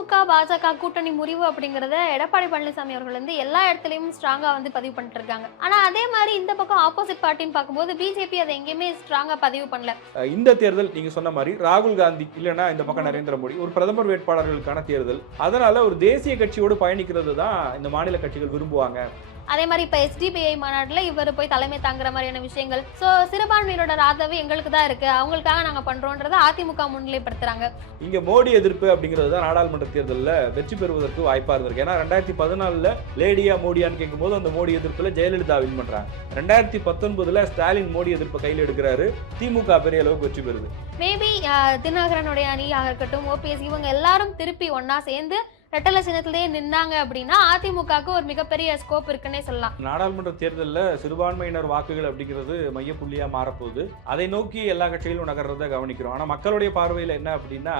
அதிமுக பாஜக கூட்டணி முறிவு அப்படிங்கறத எடப்பாடி பழனிசாமி அவர்கள் வந்து எல்லா இடத்துலயும் ஸ்ட்ராங்கா வந்து பதிவு பண்ணிட்டு இருக்காங்க ஆனா அதே மாதிரி இந்த பக்கம் ஆப்போசிட் பார்ட்டின்னு பார்க்கும்போது பிஜேபி அதை எங்கேயுமே ஸ்ட்ராங்கா பதிவு பண்ணல. இந்த தேர்தல் நீங்க சொன்ன மாதிரி ராகுல் காந்தி இல்லைன்னா இந்த பக்கம் நரேந்திர மோடி ஒரு பிரதமர் வேட்பாளர்களுக்கான தேர்தல். அதனால ஒரு தேசிய கட்சியோடு பயணிக்கிறது தான் இந்த மாநில கட்சிகள் விரும்புவாங்க. அதே மாதிரி இப்ப எஸ்டிபிஐ மாநாட்டுல இவர் போய் தலைமை தாங்குற மாதிரியான விஷயங்கள். சோ சிறுபான்மையினரோட ஆதரவு எங்களுக்கு தான் இருக்கு. அவங்களுக்காக நாங்க பண்றோன்றத அதிமுக முன்னிலைப்படுத்துறாங்க. இங்க மோடி எதிர்ப்பு அப்படிங்கிறது தான் நாடாளுமன்ற தேர்தலில் வெற்றி பெறுவதற்கு வாய்ப்பா இருந்திருக்கு. ஏன்னா ரெண்டாயிரத்தி பதினாலுல லேடியா மோடியான்னு கேட்கும்போது அந்த மோடி எதிர்ப்புல ஜெயலலிதா வின் பண்றாங்க. ரெண்டாயிரத்தி பத்தொன்பதுல ஸ்டாலின் மோடி எதிர்ப்பை கையில் எடுக்கிறாரு. திமுக பெரிய அளவுக்கு வெற்றி பெறுது. மேபி தினகரனுடைய அணியாக இருக்கட்டும் ஓபிஎஸ் இவங்க எல்லாரும் திருப்பி ஒண்ணா சேர்ந்து ரெட்டல சின்னத்திலேயே நின்னாங்க அப்படின்னா அதிமுகவுக்கு ஒரு மிகப்பெரிய ஸ்கோப் இருக்குன்னே சொல்லலாம். நாடாளுமன்ற தேர்தலில் சிறுபான்மையினர் வாக்குகள் அப்படிங்கிறது மையப்புள்ளியா மாறப்போகுது. அதை நோக்கி எல்லா கட்சிகளும் நகர்றத கவனிக்கிறோம். ஆனால் மக்களுடைய பார்வையில் என்ன அப்படின்னா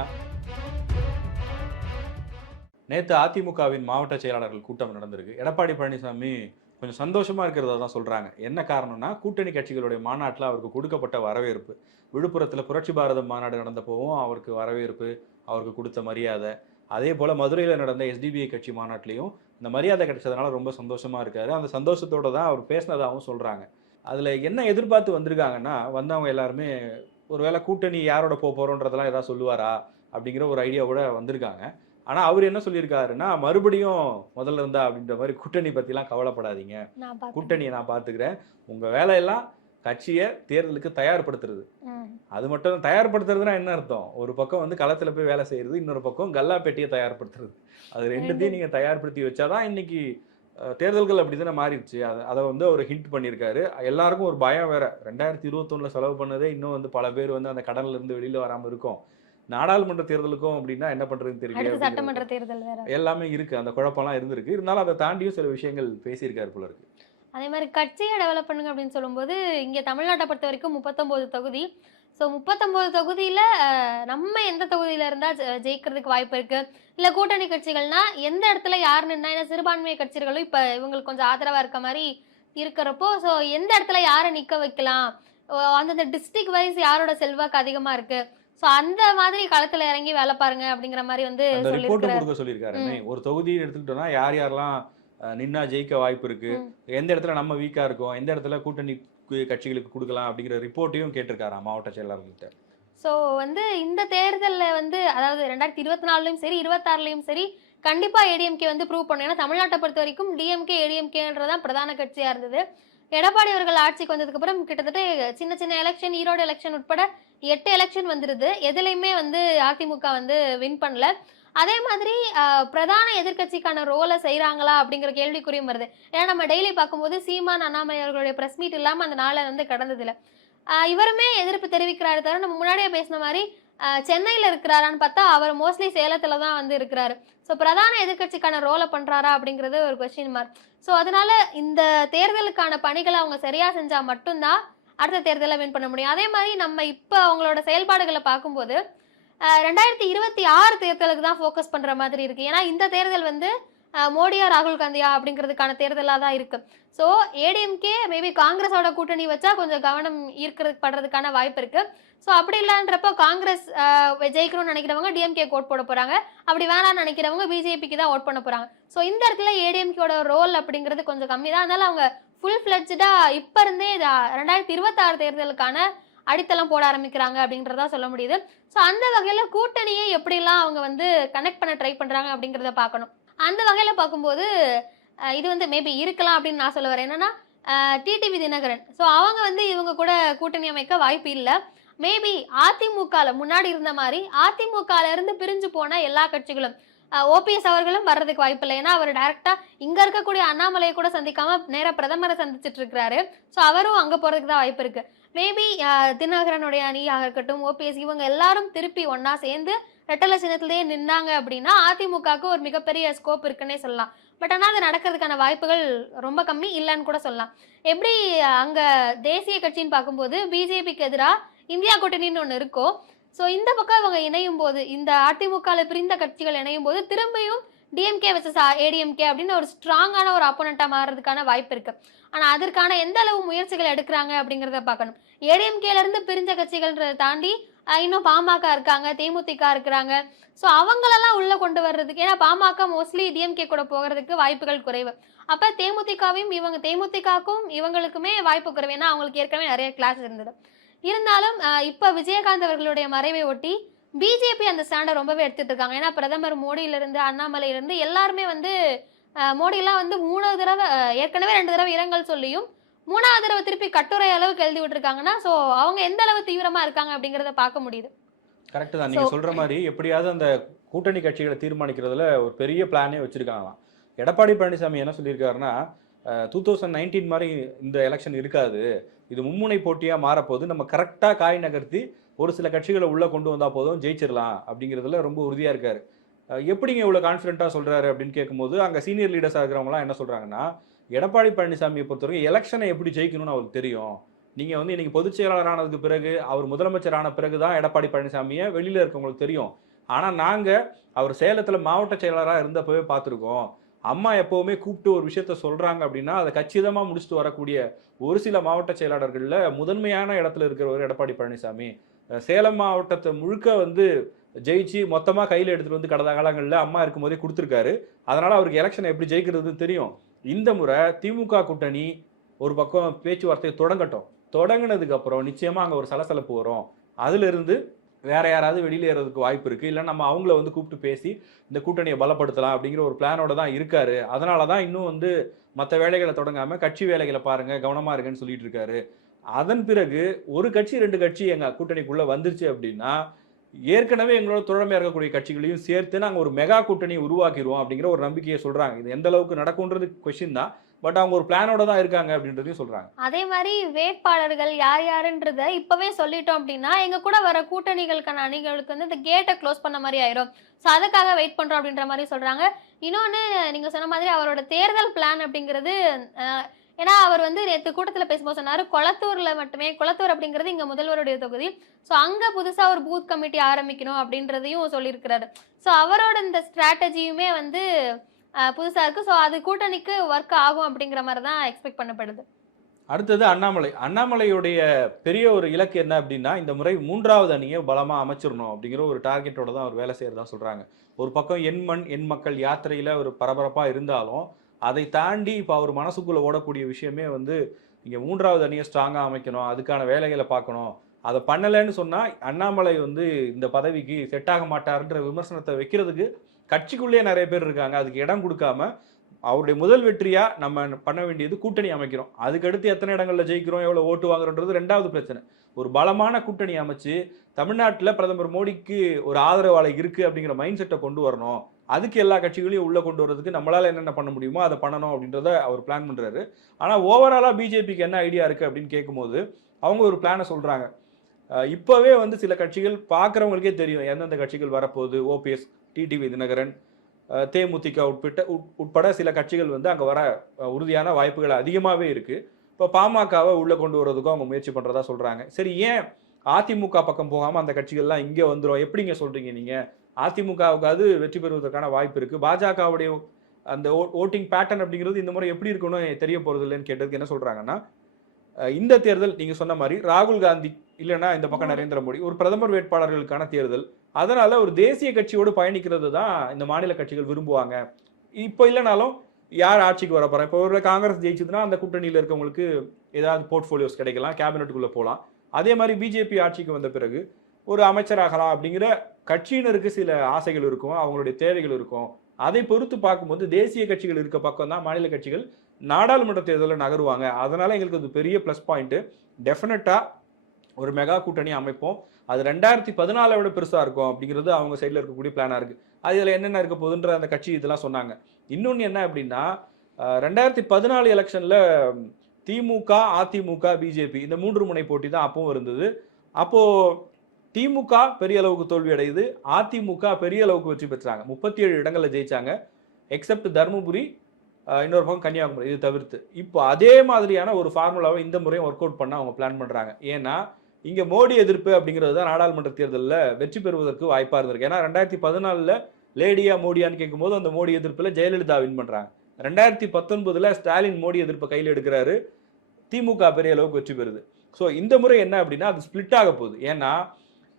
நேற்று அதிமுகவின் மாவட்ட செயலாளர்கள் கூட்டம் நடந்திருக்கு. எடப்பாடி பழனிசாமி கொஞ்சம் சந்தோஷமாக இருக்கிறதா தான் சொல்கிறாங்க என்ன காரணம்னா கூட்டணி கட்சிகளுடைய மாநாட்டில் அவருக்கு கொடுக்கப்பட்ட வரவேற்பு. விழுப்புரத்தில் புரட்சி பாரத மாநாடு நடந்தப்போவும் அவருக்கு வரவேற்பு அவருக்கு கொடுத்த மரியாதை அதே போல மதுரையில் நடந்த எஸ்டிபிஐ கட்சி மாநாட்டிலையும் இந்த மரியாதை கிடைச்சதுனால ரொம்ப சந்தோஷமா இருக்காரு. அந்த சந்தோஷத்தோட தான் அவர் பேசினதாகவும் சொல்றாங்க. அதுல என்ன எதிர்பார்த்து வந்திருக்காங்கன்னா வந்தவங்க எல்லாருமே ஒருவேளை கூட்டணி யாரோட போக போறோன்றதெல்லாம் ஏதாவது சொல்லுவாரா அப்படிங்கிற ஒரு ஐடியாவோட வந்திருக்காங்க. ஆனா அவர் என்ன சொல்லியிருக்காருன்னா மறுபடியும் முதல்ல இருந்தா அப்படின்ற மாதிரி கூட்டணி பத்திலாம் கவலைப்படாதீங்க. கூட்டணியை நான் பாத்துக்கிறேன். உங்க வேலையெல்லாம் கட்சியை தேர்தலுக்கு தயார்படுத்துறது. அது மட்டும் தயார்படுத்துறதுனா என்ன அர்த்தம்? ஒரு பக்கம் வந்து களத்துல போய் வேலை செய்யறது இன்னொரு பக்கம் கல்லா பெட்டியை தயார்படுத்துறது. அது ரெண்டுத்தையும் நீங்க தயார்படுத்தி வச்சாதான் இன்னைக்கு தேர்தல்கள் அப்படிதானே மாறிடுச்சு. அதை அதை வந்து அவர் ஹிண்ட் பண்ணியிருக்காரு. எல்லாருக்கும் ஒரு பயம் வேற. ரெண்டாயிரத்தி இருபத்தொன்னுல செலவு பண்ணதே இன்னும் வந்து பல பேர் வந்து அந்த கடன்ல இருந்து வெளியில வராம இருக்கும். நாடாளுமன்ற தேர்தலுக்கும் அப்படின்னா என்ன பண்றதுன்னு தெரியல. சட்டமன்ற தேர்தல் வேற. எல்லாமே இருக்கு. அந்த குழப்பம்லாம் இருந்திருக்கு. இருந்தாலும் அதை தாண்டியும் சில விஷயங்கள் பேசியிருக்காரு போல இருக்கு. அதே மாதிரி கட்சியை டெவலப் பண்ணுங்க அப்படின்னு சொல்லும்போது இங்க தமிழ்நாட்டை பொறுத்த வரைக்கும் முப்பத்தொன்பது தொகுதி. ஸோ முப்பத்தொன்பது தொகுதியில நம்ம எந்த தொகுதியில இருந்தா ஜெ- ஜெயிக்கிறதுக்கு வாய்ப்பு இருக்கு? இல்ல கூட்டணி கட்சிகள்னா எந்த இடத்துல யார் நின்னா ஏன்னா சிறுபான்மை கட்சிகளும் இப்ப இவங்களுக்கு கொஞ்சம் ஆதரவா இருக்க மாதிரி இருக்கிறப்போ ஸோ எந்த இடத்துல யாரை நிக்க வைக்கலாம்? அந்தந்த டிஸ்ட்ரிக்ட் வைஸ் யாரோட செல்வாக்கு அதிகமா இருக்கு? ஸோ அந்த மாதிரி களத்துல இறங்கி வேலை பாருங்க அப்படிங்கிற மாதிரி வந்து சொல்லியிருக்காரு. ஒரு தொகுதியை எடுத்துக்கிட்டோம்னா யார் யாரெல்லாம் நின்னா ஜெயிக்க வாய்ப்பு இருக்கு. எந்த இடத்துல நம்ம வீக்கா இருக்கோம் எந்த இடத்துல கூட்டணி கட்சிகளுக்கு கொடுக்கலாம் அப்படிங்கிற ரிப்போர்ட்டையும் கேட்டிருக்காராம் மாவட்ட செயலாளர்கிட்ட. ஸோ வந்து இந்த தேர்தலில் வந்து அதாவது ரெண்டாயிரத்தி இருபத்தி நாலுலையும் சரி இருபத்தாறுலையும் சரி கண்டிப்பாக ஏடிஎம்கே வந்து ப்ரூவ் பண்ணும் ஏன்னா தமிழ்நாட்டை பொறுத்த வரைக்கும் டிஎம்கே ஏடிஎம்கேன்றதான் பிரதான கட்சியாக இருந்தது. எடப்பாடி அவர்கள் ஆட்சிக்கு வந்ததுக்கப்புறம் கிட்டத்தட்ட சின்ன சின்ன எலெக்ஷன் ஈரோடு எலெக்ஷன் உட்பட எட்டு எலெக்ஷன் வந்துருது. எதுலையுமே வந்து அதிமுக வந்து வின் பண்ணல. அதே மாதிரி பிரதான எதிர்க்கட்சிக்கான ரோலை செய்கிறாங்களா அப்படிங்கிற கேள்விக்குறியும் வருது. ஏன்னா நம்ம டெய்லி பார்க்கும்போது சீமான் அண்ணாமலை அவர்களுடைய ப்ரெஸ் மீட் இல்லாமல் அந்த நாளை வந்து கடந்ததில்ல. இவருமே எதிர்ப்பு தெரிவிக்கிறாரு தவிர நம்ம முன்னாடியே பேசின மாதிரி சென்னையில் இருக்கிறாரான்னு பார்த்தா அவர் மோஸ்ட்லி சேலத்தில் தான் வந்து இருக்கிறாரு. ஸோ பிரதான எதிர்க்கட்சிக்கான ரோலை பண்ணுறாரா அப்படிங்கிறது ஒரு கொஸ்டின் மார்க் ஸோ அதனால இந்த தேர்தலுக்கான பணிகளை அவங்க சரியாக செஞ்சால் மட்டும்தான் அடுத்த தேர்தலை வின் பண்ண முடியும். அதே மாதிரி நம்ம இப்போ அவங்களோட செயல்பாடுகளை பார்க்கும்போது ரெண்டாயிரத்தி இருபத்தி ஆறு தேர்தலுக்கு தான் ஃபோக்கஸ் பண்ணுற மாதிரி இருக்குது ஏன்னா இந்த தேர்தல் வந்து மோடியா ராகுல் காந்தியா அப்படிங்கிறதுக்கான தேர்தலாக தான் இருக்கு. ஸோ ஏடிஎம்கே மேபி காங்கிரஸோட கூட்டணி வச்சா கொஞ்சம் கவனம் ஈர்க்கிறது படுறதுக்கான வாய்ப்பு இருக்கு. ஸோ அப்படி இல்லைன்றப்போ காங்கிரஸ் ஜெயிக்கணும்னு நினைக்கிறவங்க டிஎம்கே ஓட் போட போறாங்க. அப்படி வேணாம்னு நினைக்கிறவங்க பிஜேபிக்கு தான் ஓட் பண்ண போறாங்க. ஸோ இந்த இடத்துல ஏடிஎம்கேட ரோல் அப்படிங்கிறது கொஞ்சம் கம்மி தான். அதனால அவங்க ஃபுல் ஃபிளட்ஜா இப்போ இருந்தே இதா ரெண்டாயிரத்தி இருபத்தாறு தேர்தலுக்கான அடித்தளம் போட ஆரம்பிக்கிறாங்க அப்படின்றதா சொல்ல முடியுது. ஸோ அந்த வகையில் கூட்டணியை எப்படிலாம் அவங்க வந்து கனெக்ட் பண்ண ட்ரை பண்ணுறாங்க அப்படிங்கிறத பார்க்கணும். அந்த வகையில் பார்க்கும்போது இது வந்து மேபி இருக்கலாம் அப்படின்னு நான் சொல்ல வரேன். என்னன்னா டிடிவி தினகரன். ஸோ அவங்க வந்து இவங்க கூட கூட்டணி அமைக்க வாய்ப்பு இல்லை. மேபி அதிமுகவில் முன்னாடி இருந்த மாதிரி அதிமுகவில் இருந்து பிரிஞ்சு போன எல்லா கட்சிகளும் ஓபிஎஸ் அவர்களும் வர்றதுக்கு வாய்ப்பு இல்லை. ஏன்னா அவர் டைரக்டா இங்க இருக்கக்கூடிய அண்ணாமலையை கூட சந்திக்காம நேராக பிரதமரை சந்திச்சிட்டு இருக்கிறாரு ஸோ அவரும் அங்க போறதுக்கு தான் வாய்ப்பு இருக்கு. மேபி தினகரனுடைய அணியாக இருக்கட்டும் ஓபிஎஸ் இவங்க எல்லாரும் திருப்பி ஒன்னா சேர்ந்து ரெட்டல சின்னத்திலேயே நின்னாங்க அப்படின்னா அதிமுகவுக்கு ஒரு மிகப்பெரிய ஸ்கோப் இருக்குன்னே சொல்லலாம். பட் ஆனால் அது நடக்கிறதுக்கான வாய்ப்புகள் ரொம்ப கம்மி இல்லைன்னு கூட சொல்லலாம். எப்படி அங்கே தேசிய கட்சின்னு பார்க்கும்போது பிஜேபிக்கு எதிராக இந்தியா கூட்டணின்னு ஒன்று இருக்கோ ஸோ இந்த பக்கம் இவங்க இணையும் போது இந்த அதிமுகவில் பிரிந்த கட்சிகள் இணையும் போது திரும்பியும் டிஎம்கே வர்சஸ் ஏடிஎம்கே அப்படின்னு ஒரு ஸ்ட்ராங்கான ஒரு அப்போனண்ட்டாக மாறுறதுக்கான வாய்ப்பு இருக்கு. ஆனால் அதற்கான எந்த அளவு முயற்சிகள் எடுக்கிறாங்க அப்படிங்கிறத பார்க்கணும். ஏடிஎம்கேலேருந்து பிரிஞ்ச கட்சிகள்ன்றதை தாண்டி இன்னும் பாமக இருக்காங்க தேமுதிக இருக்கிறாங்க. ஸோ அவங்களெல்லாம் உள்ளே கொண்டு வர்றதுக்கு ஏன்னா பாமக மோஸ்ட்லி டிஎம்கே கூட போகிறதுக்கு வாய்ப்புகள் குறைவு. அப்போ தேமுதிகவையும் இவங்க தேமுதிகக்கும் இவங்களுக்குமே வாய்ப்பு குறைவு. ஏன்னா அவங்களுக்கு ஏற்கனவே நிறைய கிளாஸ் இருந்தது. இருந்தாலும் இப்ப விஜயகாந்த் அவர்களுடைய மறைவை ஒட்டி பிஜேபி அந்த ஸ்டாண்டை ரொம்பவே எடுத்துட்டு இருக்காங்க. ஏன்னா பிரதமர் மோடியில இருந்து அண்ணாமலையில இருந்து எல்லாருமே வந்து மோடிலாம் வந்து மூணாவது தடவை ஏற்கனவே ரெண்டு தடவை இரங்கல் சொல்லியும் மூணாவது தடவை திருப்பி கட்டுரை அளவுக்கு எழுதி விட்டுருக்காங்கன்னா ஸோ அவங்க எந்த அளவு தீவிரமா இருக்காங்க அப்படிங்கறத பார்க்க முடியுது. கரெக்ட் தான். நீங்க So- சொல்ற மாதிரி எப்படியாவது அந்த கூட்டணி கட்சிகளை தீர்மானிக்கிறதுல ஒரு பெரிய பிளானே வச்சிருக்காங்களாம். எடப்பாடி பழனிசாமி என்ன சொல்லியிருக்காருன்னா டூ தௌசண்ட் நைன்டீன் மாதிரி இந்த எலெக்ஷன் இருக்காது. இது மும்முனை போட்டியாக மாறப்போகுது. நம்ம கரெக்டாக காய் நகர்த்தி ஒரு சில கட்சிகளை உள்ளே கொண்டு வந்தால் போதும் ஜெயிச்சிடலாம் அப்படிங்கிறதுல ரொம்ப உறுதியாக இருக்கார். எப்படிங்க இவ்வளோ கான்ஃபிடென்ட்டாக சொல்கிறாரு அப்படின்னு கேட்கும்போது அங்கே சீனியர் லீடர்ஸாக இருக்கிறவங்களாம் என்ன சொல்கிறாங்கன்னா எடப்பாடி பழனிசாமியை பொறுத்தவரைக்கும் எலெக்ஷனை எப்படி ஜெயிக்கணும்னு அவருக்கு தெரியும். நீங்கள் வந்து இன்றைக்கி பொதுச் செயலாளரானதுக்கு பிறகு அவர் முதலமைச்சர் ஆன பிறகு தான் எடப்பாடி பழனிசாமியை வெளியில் இருக்கவங்களுக்கு தெரியும். ஆனால் நாங்கள் அவர் சேலத்தில் மாவட்ட செயலாளராக இருந்தப்பவே பார்த்துருக்கோம். அம்மா எப்போவுமே கூப்பிட்டு ஒரு விஷயத்த சொல்கிறாங்க அப்படின்னா அதை கச்சிதமாக முடிச்சுட்டு வரக்கூடிய ஒரு சில மாவட்ட செயலாளர்களில் முதன்மையான இடத்துல இருக்கிறவர் எடப்பாடி பழனிசாமி. சேலம் மாவட்டத்தை முழுக்க வந்து ஜெயிச்சு மொத்தமாக கையில் எடுத்துகிட்டு வந்து கடந்த காலங்களில் அம்மா இருக்கும்போதே கொடுத்துருக்காரு. அதனால் அவருக்கு எலெக்ஷனை எப்படி ஜெயிக்கிறதுன்னு தெரியும். இந்த முறை திமுக கூட்டணி ஒரு பக்கம் பேச்சுவார்த்தையை தொடங்கட்டும். தொடங்கினதுக்கு அப்புறம் நிச்சயமாக அங்கே ஒரு சலசலப்பு வரும். அதுலேருந்து வேற யாராவது வெளியில ஏறதுக்கு வாய்ப்பு இருக்கு. இல்ல நம்ம அவங்கள வந்து கூப்பிட்டு பேசி இந்த கூட்டணியை பலப்படுத்தலாம் அப்படிங்கிற ஒரு பிளானோட தான் இருக்காரு. அதனால தான் இன்னும் வந்து மற்ற வேலைகளை தொடங்காம கட்சி வேலைகளை பாருங்க கவனமா இருக்குன்னு சொல்லிட்டு இருக்காரு. அதன் பிறகு ஒரு கட்சி ரெண்டு கட்சி எங்க கூட்டணிக்குள்ள வந்துருச்சு அப்படின்னா ஏற்கனவே எங்களோட தோழமையா இருக்கக்கூடிய கட்சிகளையும் சேர்த்து நாங்கள் ஒரு மெகா கூட்டணி உருவாக்கிடுவோம் அப்படிங்கிற ஒரு நம்பிக்கையை சொல்றாங்க. இது எந்த அளவுக்கு நடக்கும்ன்றது கொஸ்டின் தான். பட் அவங்க ஒரு பிளானோட தான் இருக்காங்க அப்படின்றதையும் சொல்றாங்க. அதே மாதிரி வேட்பாளர்கள் யார் யாருன்றத இப்பவே சொல்லிட்டோம் அப்படின்னா எங்க கூட வர கூட்டணிகளுக்கான அணிகளுக்கு வந்து இந்த கேட்டை க்ளோஸ் பண்ண மாதிரி ஆயிரும். ஸோ அதுக்காக வெயிட் பண்றோம் அப்படின்ற மாதிரி சொல்றாங்க. இன்னொன்னு நீங்க சொன்ன மாதிரி அவரோட தேர்தல் பிளான் அப்படிங்கிறது ஏன்னா அவர் வந்து நேற்று கூட்டத்தில் பேசும்போது சொன்னார் குளத்தூரில் மட்டுமே கொளத்தூர் அப்படிங்கிறது இங்கே முதல்வருடைய தொகுதி. ஸோ அங்கே புதுசாக ஒரு பூத் கமிட்டி ஆரம்பிக்கணும் அப்படின்றதையும் சொல்லியிருக்கிறாரு. ஸோ அவரோட இந்த ஸ்ட்ராட்டஜியுமே வந்து புதுசாக புதுசா இருக்கு. ஸோ அது கூட்டணிக்கு ஒர்க் ஆகும் அப்படிங்கிற மாதிரி தான் எக்ஸ்பெக்ட் பண்ணப்படுது. அடுத்தது அண்ணாமலை. அண்ணாமலையுடைய பெரிய ஒரு இலக்கு என்ன அப்படின்னா இந்த முறை மூன்றாவது அணியை பலமா அமைச்சிடணும் அப்படிங்கிற ஒரு டார்கெட்டோட தான் அவர் வேலை செய்யறதா சொல்றாங்க. ஒரு பக்கம் எண் மண் எண் மக்கள் யாத்திரையில ஒரு பரபரப்பா இருந்தாலும் அதை தாண்டி இப்போ அவர் மனசுக்குள்ள ஓடக்கூடிய விஷயமே வந்து இங்கே மூன்றாவது அணியை ஸ்ட்ராங்காக அமைக்கணும் அதுக்கான வேலைகளை பார்க்கணும். அதை பண்ணலைன்னு சொன்னால் அண்ணாமலை வந்து இந்த பதவிக்கு செட் ஆக மாட்டார்ன்ற விமர்சனத்தை வைக்கிறதுக்கு கட்சிக்குள்ளேயே நிறைய பேர் இருக்காங்க. அதுக்கு இடம் கொடுக்காம அவருடைய முதல் வெற்றியா நம்ம பண்ண வேண்டியது கூட்டணி அமைக்கிறோம். அதுக்கடுத்து எத்தனை இடங்கள்ல ஜெயிக்கிறோம் எவ்வளவு ஓட்டு வாங்குறோன்றது ரெண்டாவது பிரச்சனை. ஒரு பலமான கூட்டணி அமைச்சு தமிழ்நாட்டில் பிரதமர் மோடிக்கு ஒரு ஆதரவாளை இருக்கு அப்படிங்கிற மைண்ட் செட்டை கொண்டு வரணும். அதுக்கு எல்லா கட்சிகளையும் உள்ளே கொண்டு வரதுக்கு நம்மளால் என்னென்ன பண்ண முடியுமோ அதை பண்ணணும் அப்படின்றத அவர் பிளான் பண்ணுறாரு ஆனால் ஓவராலாக பிஜேபிக்கு என்ன ஐடியா இருக்கு அப்படின்னு கேட்கும்போது அவங்க ஒரு பிளானை சொல்கிறாங்க இப்போவே வந்து சில கட்சிகள் பார்க்குறவங்களுக்கே தெரியும். எந்தெந்த கட்சிகள் வரப்போகுது? ஓபிஎஸ் டிடிவி தினகரன் தேமுதிக உட்பட்ட உட்- உட்பட சில கட்சிகள் வந்து அங்கே வர உறுதியான வாய்ப்புகள் அதிகமாகவே இருக்கு. இப்போ பாமகவை உள்ள கொண்டு வரதுக்கும் அவங்க முயற்சி பண்றதா சொல்றாங்க. சரி ஏன் அதிமுக பக்கம் போகாம அந்த கட்சிகள்லாம் இங்கே வந்துரும்? எப்படிங்க சொல்றீங்க நீங்க? அதிமுகவுக்காவது வெற்றி பெறுவதற்கான வாய்ப்பு இருக்கு. பாஜகவுடைய அந்த ஓட்டிங் பேட்டர்ன் அப்படிங்கிறது இந்த முறை எப்படி இருக்கணும் தெரிய போறது இல்லைன்னு கேட்டதுக்கு என்ன சொல்றாங்கன்னா அஹ், இந்த தேர்தல் நீங்க சொன்ன மாதிரி ராகுல் காந்தி இல்லைன்னா இந்த பக்கம் நரேந்திர மோடி ஒரு பிரதமர் வேட்பாளர்களுக்கான தேர்தல் அதனால ஒரு தேசிய கட்சியோடு பயணிக்கிறது தான் இந்த மாநில கட்சிகள் விரும்புவாங்க. இப்போ இல்லைனாலும் யார் ஆட்சிக்கு வர போறா? இப்போ ஒரு காங்கிரஸ் ஜெயிச்சதுன்னா அந்த கூட்டணியில் இருக்கவங்களுக்கு ஏதாவது போர்ட்ஃபோலியோஸ் கிடைக்கலாம் கேபினெட்டுக்குள்ளே போகலாம் அதே மாதிரி பிஜேபி ஆட்சிக்கு வந்த பிறகு ஒரு அமைச்சராகலாம் அப்படிங்கிற கட்சியினருக்கு சில ஆசைகள் இருக்கும் அவங்களுடைய தேவைகள் இருக்கும். அதை பொறுத்து பார்க்கும்போது தேசிய கட்சிகள் இருக்க பக்கம் தான் மாநில கட்சிகள் நாடாளுமன்ற தேர்தலில் நகருவாங்க. அதனால எங்களுக்கு அது பெரிய ப்ளஸ் பாயிண்ட்டு டெஃபினட்டாக ஒரு மெகா கூட்டணி அமைப்போம். அது ரெண்டாயிரத்தி பதினாலை விட பெருசாக இருக்கும் அப்படிங்கிறது அவங்க சைடில் இருக்கக்கூடிய பிளானாக இருக்குது அது இதில் என்னென்ன இருக்க போகுதுன்ற அந்த கட்சி இதெல்லாம் சொன்னாங்க. இன்னொன்று என்ன அப்படின்னா ரெண்டாயிரத்தி பதினாலு எலெக்ஷனில் திமுக அதிமுக பிஜேபி இந்த மூன்று முனை போட்டி தான் அப்பவும் இருந்தது. அப்போது திமுக பெரிய அளவுக்கு தோல்வி அடையுது. அதிமுக பெரிய அளவுக்கு வெற்றி பெற்றாங்க. முப்பத்தி ஏழு இடங்களில் ஜெயிச்சாங்க. எக்ஸப்ட் தருமபுரி இன்னொரு பக்கம் கன்னியாகுமரி இது தவிர்த்து. இப்போ அதே மாதிரியான ஒரு ஃபார்முலாவை இந்த முறையும் ஒர்க் அவுட் பண்ண அவங்க பிளான் பண்ணுறாங்க ஏன்னா இங்கே மோடி எதிர்ப்பு அப்படிங்கிறது தான் நாடாளுமன்ற தேர்தலில் வெற்றி பெறுவதற்கு வாய்ப்பாக இருந்திருக்கு. ஏன்னா ரெண்டாயிரத்தி பதினாலில் லேடியா மோடியான்னு கேட்கும்போது அந்த மோடி எதிர்ப்பில் ஜெயலலிதா வின் பண்ணுறாங்க ரெண்டாயிரத்தி பத்தொன்பதில் ஸ்டாலின் மோடி எதிர்ப்பை கையில் எடுக்கிறாரு. திமுக பெரிய அளவுக்கு வெற்றி பெறுது. ஸோ இந்த முறை என்ன அப்படின்னா அது ஸ்பிளிட் ஆக போகுது. ஏன்னா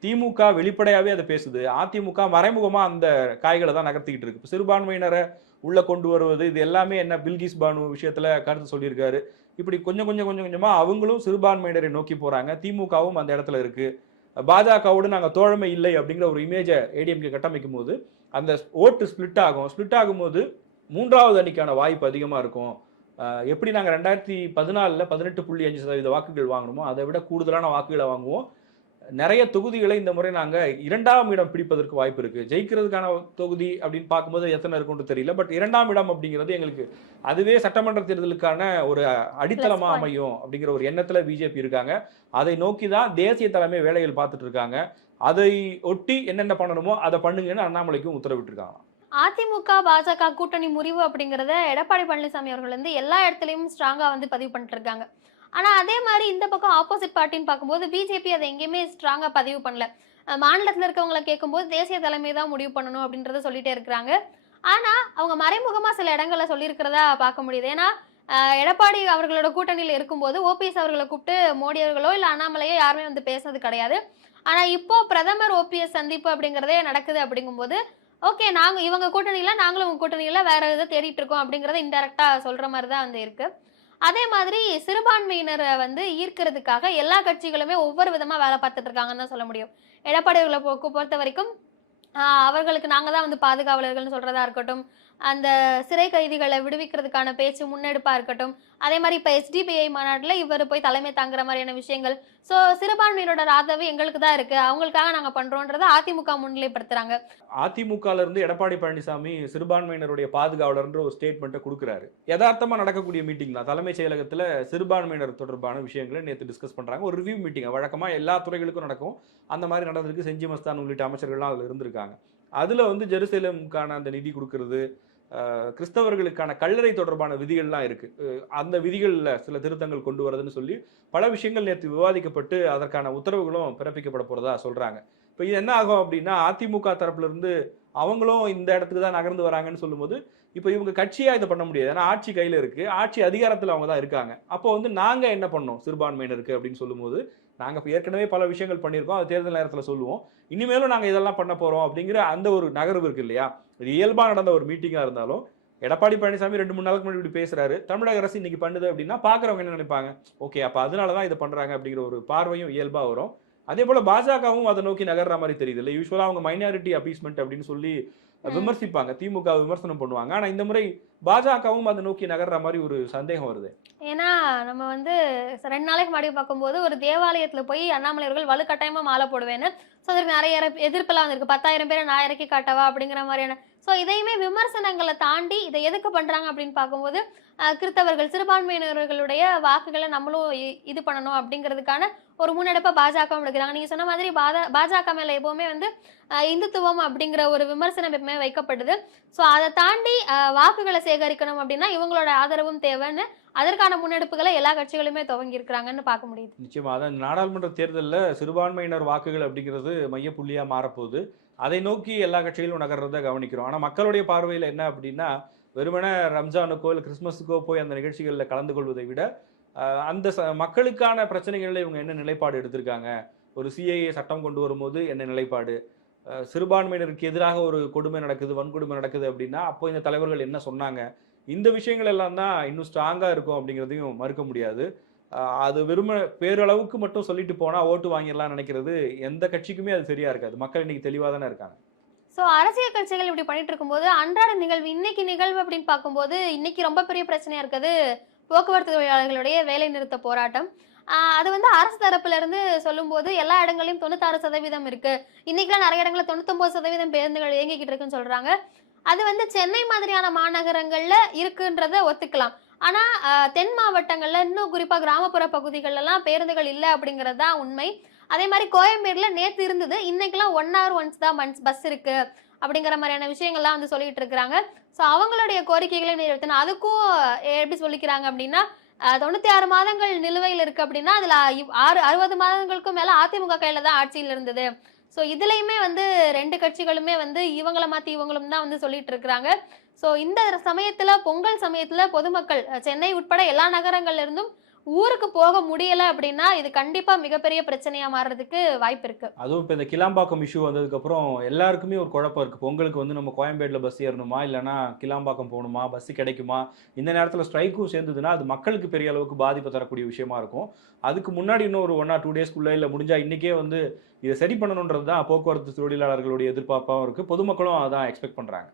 திமுக வெளிப்படையாகவே அதை பேசுது. அதிமுக மறைமுகமாக அந்த காய்களை தான் நகர்த்திக்கிட்டு இருக்கு. சிறுபான்மையினரை உள்ளே கொண்டு வருவது இது எல்லாமே என்ன பில்கிஸ் பானு விஷயத்தில் கருத்து சொல்லியிருக்காரு. இப்படி கொஞ்சம் கொஞ்சம் கொஞ்சம் கொஞ்சமாக அவங்களும் சிறுபான்மையினரை நோக்கி போகிறாங்க திமுகவும் அந்த இடத்துல இருக்குது பாஜகவோடு நாங்கள் தோழமை இல்லை அப்படிங்கிற ஒரு இமேஜை ஏடிஎம்கே கட்டமைக்கும் போது அந்த ஓட்டு ஸ்பிளிட் ஆகும். ஸ்பிளிட் ஆகும்போது மூன்றாவது அணிக்கான வாய்ப்பு அதிகமாக இருக்கும். எப்படி நாங்கள் ரெண்டாயிரத்தி பதினாலில் பதினெட்டு புள்ளி அஞ்சு சதவீத வாக்குகள் வாங்கணுமோ அதை விட கூடுதலான வாக்குகளை வாங்குவோம். நிறைய தொகுதிகளை இந்த முறை நாங்க இரண்டாம் இடம் பிடிப்பதற்கு வாய்ப்பு இருக்கு. ஜெயிக்கிறதுக்கான தொகுதி அப்படின்னு பார்க்கும்போது எத்தனை இருக்கும்னு தெரியல. பட் இரண்டாம் இடம் அப்படிங்கிறது எங்களுக்கு அதுவே சட்டமன்ற தேர்தலுக்கான ஒரு அடித்தளமா point. அமையும் அப்படிங்கிற ஒரு எண்ணத்துல பிஜேபி இருக்காங்க. அதை நோக்கி தான் தேசிய தலைமை வேலைகள் பார்த்துட்டு இருக்காங்க. அதை ஒட்டி என்னென்ன பண்ணணுமோ அதை பண்ணுங்கன்னு அண்ணாமலைக்கும் உத்தரவிட்டிருக்காங்க. அதிமுக பாஜக கூட்டணி முறிவு அப்படிங்கறத எடப்பாடி பழனிசாமி அவர்கள் வந்து எல்லா இடத்துலயும் ஸ்ட்ராங்கா வந்து பதிவு பண்ணிட்டு இருக்காங்க. ஆனால் அதே மாதிரி இந்த பக்கம் ஆப்போசிட் பார்ட்டின்னு பார்க்கும்போது பிஜேபி அதை எங்கேயுமே ஸ்ட்ராங்காக பதிவு பண்ணல. மாநிலத்தில் இருக்கவங்களை கேட்கும்போது தேசிய தலைமை தான் முடிவு பண்ணணும் அப்படின்றத சொல்லிட்டே இருக்கிறாங்க. ஆனால் அவங்க மறைமுகமாக சில இடங்களில் சொல்லியிருக்கிறதா பார்க்க முடியுது. ஏன்னா எடப்பாடி அவர்களோட கூட்டணியில் இருக்கும்போது ஓபிஎஸ் அவர்களை கூப்பிட்டு மோடி அவர்களோ இல்லை அண்ணாமலையோ யாருமே வந்து பேசுனது கிடையாது. ஆனால் இப்போ பிரதமர் ஓபிஎஸ் சந்திப்பு அப்படிங்கிறதே நடக்குது அப்படிங்கும்போது ஓகே நாங்கள் இவங்க கூட்டணியில் நாங்களும் உங்கள் கூட்டணியில் வேறு இதை தேடிட்டு இருக்கோம் அப்படிங்கிறத இன்டெரக்டாக சொல்கிற மாதிரி தான் வந்து இருக்குது அதே மாதிரி சிறுபான்மையினரை வந்து ஈர்க்கிறதுக்காக எல்லா கட்சிகளுமே ஒவ்வொரு விதமாக வேலை பார்த்துட்டு இருக்காங்கன்னு தான் சொல்ல முடியும். எடப்பாடி போக்கு பொறுத்த வரைக்கும் அவர்களுக்கு நாங்கள் தான் வந்து பாதுகாவலர்கள்னு சொல்கிறதா இருக்கட்டும் அந்த சிறை கைதிகளை விடுவிக்கிறதுக்கான பேச்சு முன்னெடுப்பாக இருக்கட்டும் அதே மாதிரி இப்போ எஸ்டிபிஐ மாநாட்டில் இவர் போய் தலைமை தாங்குற மாதிரியான விஷயங்கள். ஸோ சிறுபான்மையினோட ஆதரவு எங்களுக்கு தான் இருக்கு. அவங்களுக்காக நாங்கள் பண்றோன்றத அதிமுக முன்னிலைப்படுத்துறாங்க. அதிமுகல இருந்து எடப்பாடி பழனிசாமி சிறுபான்மையினருடைய பாதுகாவலர்ன்ற ஒரு ஸ்டேட்மெண்ட்டை கொடுக்குறாரு. யதார்த்தமாக நடக்கக்கூடிய மீட்டிங் தான். தலைமைச் செயலகத்தில் சிறுபான்மையினர் தொடர்பான விஷயங்களை நேற்று டிஸ்கஸ் பண்றாங்க. ஒரு ரிவ்யூ மீட்டிங் வழக்கமாக எல்லா துறைகளுக்கும் நடக்கும். அந்த மாதிரி நடந்திருக்கு. செஞ்சி மஸ்தான் உள்ளிட்ட அமைச்சர்கள்லாம் அதில் இருந்திருக்காங்க. அதில் வந்து ஜெருசலேமுக்கான அந்த நிதி கொடுக்கறது கிறிஸ்தவர்களுக்கான கல்லறை தொடர்பான விதிகள்லாம் இருக்கு. அந்த விதிகளில் சில திருத்தங்கள் கொண்டு வரதுன்னு சொல்லி பல விஷயங்கள் நேற்று விவாதிக்கப்பட்டு அதற்கான உத்தரவுகளும் பிறப்பிக்கப்பட போறதா சொல்றாங்க. இப்போ இது என்ன ஆகும் அப்படின்னா அதிமுக தரப்புல இருந்து அவங்களும் இந்த இடத்துக்கு தான் நகர்ந்து வராங்கன்னு சொல்லும்போது இப்போ இவங்க கட்சியாக இதை பண்ண முடியாது. ஏன்னா ஆட்சி கையில் இருக்கு. ஆட்சி அதிகாரத்தில் அவங்க தான் இருக்காங்க. அப்போ வந்து நாங்கள் என்ன பண்ணோம்? சிறுபான்மையினருக்கு அப்படின்னு சொல்லும்போது நாங்கள் இப்போ ஏற்கனவே பல விஷயங்கள் பண்ணியிருக்கோம் அது தேர்தல் நேரத்தில் சொல்லுவோம். இனிமேலும் நாங்கள் இதெல்லாம் பண்ண போகிறோம் அப்படிங்கிற அந்த ஒரு நகர்வு இருக்கு இல்லையா? இது இயல்பாக நடந்த ஒரு மீட்டிங்காக இருந்தாலும் எடப்பாடி பழனிசாமி ரெண்டு மூணு நாளுக்கு முன்னாடி இப்படி பேசுறாரு. தமிழக அரசு இன்னைக்கு பண்ணுது அப்படின்னா பாக்குறவங்க என்ன நினைப்பாங்க? ஓகே அப்ப அதனாலதான் இதை பண்றாங்க அப்படிங்கிற ஒரு பார்வையும் இயல்பா வரும். அதே போல பாஜகவும் அதை நோக்கி நகர்ற மாதிரி தெரியுது இல்லை யூஸ்வலா அவங்க மைனாரிட்டி அப்பீஸ்மெண்ட் அப்படின்னு சொல்லி விமர்சிப்பாங்க. திமுக விமர்சனம் பண்ணுவாங்க. ஆனா இந்த முறை பாஜகவும் அதை நோக்கி நகர்ற மாதிரி ஒரு சந்தேகம் வருது. ஏன்னா நம்ம வந்து ரெண்டு நாளைக்கு முன்னாடி பார்க்கும்போது ஒரு தேவாலயத்துல போய் அண்ணாமலை அவர்கள் வலுக்கட்டாயமா மாலை போடுவேன்னு. ஸோ அதற்கு நிறைய எதிர்ப்பு- எதிர்ப்பெல்லாம் வந்திருக்கு. பத்தாயிரம் பேரை நான் இறக்கி காட்டவா அப்படிங்கிற மாதிரியான ஸோ இதையுமே விமர்சனங்களை தாண்டி இதை எதுக்கு பண்ணுறாங்க அப்படின்னு பார்க்கும்போது கிறித்தவர்கள் சிறுபான்மையினர்களுடைய வாக்குகளை நம்மளும் இது பண்ணணும் அப்படிங்கிறதுக்கான ஒரு முன்னெடுப்பை பாஜகவும் எடுக்கிறாங்க. நீங்கள் சொன்ன மாதிரி பாத- பாஜக மேலே எப்போவுமே வந்து இந்துத்துவம் அப்படிங்கிற ஒரு விமர்சனம் எப்பவுமே வைக்கப்படுது. ஸோ அதை தாண்டி வாக்குகளை சேகரிக்கணும் அப்படின்னா இவங்களோட ஆதரவும் தேவைன்னு அதற்கான முன்னெடுப்புகளை எல்லா கட்சிகளுமே துவங்கி இருக்கிறாங்கன்னு பார்க்க முடியுது. நிச்சயமா. அதான் நாடாளுமன்ற தேர்தலில் சிறுபான்மையினர் வாக்குகள் அப்படிங்கிறது மையப்புள்ளியாக மாறப்போகுது. அதை நோக்கி எல்லா கட்சிகளும் நகர்றதை கவனிக்கிறோம். ஆனால் மக்களுடைய பார்வையில் என்ன அப்படின்னா வெறுமனே ரம்ஜானுக்கோ இல்லை கிறிஸ்மஸுக்கோ போய் அந்த நிகழ்ச்சிகளில் கலந்து கொள்வதை விட அந்த ச மக்களுக்கான பிரச்சனைகளில் இவங்க என்ன நிலைப்பாடு எடுத்திருக்காங்க? ஒரு சிஐஏ சட்டம் கொண்டு வரும்போது என்ன நிலைப்பாடு? சிறுபான்மையினருக்கு எதிராக ஒரு கொடுமை நடக்குது வன்கொடுமை நடக்குது அப்படின்னா அப்போ இந்த தலைவர்கள் என்ன சொன்னாங்க? இந்த விஷயங்கள் எல்லாம் தான் இன்னும் ஸ்ட்ராங்காக இருக்கும் அப்படிங்கிறதையும் மறுக்க முடியாது. அது வெறும பேரளவுக்கு மட்டும் சொல்லிட்டு போனால் ஓட்டு வாங்கிடலாம் நினைக்கிறது எந்த கட்சிக்குமே அது சரியா இருக்காது. மக்கள் இன்னைக்கு தெளிவாக தானே இருக்காங்க. ஸோ அரசியல் கட்சிகள் இப்படி பண்ணிட்டு இருக்கும்போது அன்றாட நிகழ்வு இன்னைக்கு நிகழ்வு அப்படின்னு பார்க்கும்போது இன்னைக்கு ரொம்ப பெரிய பிரச்சனையா இருக்குது. போக்குவரத்து தொழிலாளர்களுடைய வேலை நிறுத்த போராட்டம். அது வந்து அரசு தரப்புல இருந்து சொல்லும்போது எல்லா இடங்களையும் தொண்ணூத்தாறு சதவீதம் இருக்கு. இன்னைக்கெல்லாம் நிறைய இடங்களில் தொண்ணூத்தொம்பது சதவீதம் பேருந்துகள் இயங்கிக்கிட்டு இருக்குன்னு சொல்றாங்க. அது வந்து சென்னை மாதிரியான மாநகரங்கள்ல இருக்குன்றத ஒத்துக்கலாம். ஆனா தென் மாவட்டங்கள்ல இன்னும் குறிப்பா கிராமப்புற பகுதிகளெல்லாம் பேருந்துகள் இல்லை அப்படிங்கிறது தான் உண்மை. அதே மாதிரி கோயம்பேடுல நேற்று இருந்தது. இன்னைக்கெல்லாம் ஒன் ஹவர் ஒன்ஸ் தான் மன்ஸ் பஸ் இருக்கு அப்படிங்கிற மாதிரியான விஷயங்கள்லாம் வந்து சொல்லிட்டு இருக்கிறாங்க. ஸோ அவங்களுடைய கோரிக்கைகளை நிறைவேற்றணும். அதுக்கும் எப்படி சொல்லிக்கிறாங்க அப்படின்னா தொண்ணூத்தி ஆறு மாதங்கள் நிலுவையில் இருக்கு அப்படின்னா அதுல ஆறு அறுபது மாதங்களுக்கும் மேல அதிமுக கையில தான் ஆட்சியில் இருந்தது. ஸோ இதுலேயுமே வந்து ரெண்டு கட்சிகளுமே வந்து இவங்கள மாற்றி இவங்களும் தான் வந்து சொல்லிட்டு இருக்கிறாங்க. ஸோ இந்த சமயத்தில் பொங்கல் சமயத்தில் பொதுமக்கள் சென்னை உட்பட எல்லா நகரங்கள்ல இருந்தும் ஊருக்கு போக முடியல அப்படின்னா இது கண்டிப்பா மிகப்பெரிய பிரச்சனையா மாறுறதுக்கு வாய்ப்பு இருக்கு. அதுவும் இப்போ இந்த கிளாம்பாக்கம் இஷ்யூ வந்ததுக்கப்புறம் எல்லாருக்குமே ஒரு குழப்பம் இருக்குது பொங்கலுக்கு வந்து நம்ம கோயம்பேட்டில் பஸ் ஏறணுமா? இல்லைன்னா கிளாம்பாக்கம் போகணுமா? பஸ் கிடைக்குமா? இந்த நேரத்தில் ஸ்ட்ரைக்கும் சேர்ந்ததுன்னா அது மக்களுக்கு பெரிய அளவுக்கு பாதிப்பு தரக்கூடிய விஷயமா இருக்கும். அதுக்கு முன்னாடி இன்னும் ஒரு ஒன் ஆர் டூ டேஸ்க்குள்ள இல்லை முடிஞ்சா இன்றைக்கே வந்து இதை சரி பண்ணணுன்றது தான் போக்குவரத்து தொழிலாளர்களுடைய எதிர்பார்ப்பாகவும் இருக்குது பொதுமக்களும் அதான் எக்ஸ்பெக்ட் பண்ணுறாங்க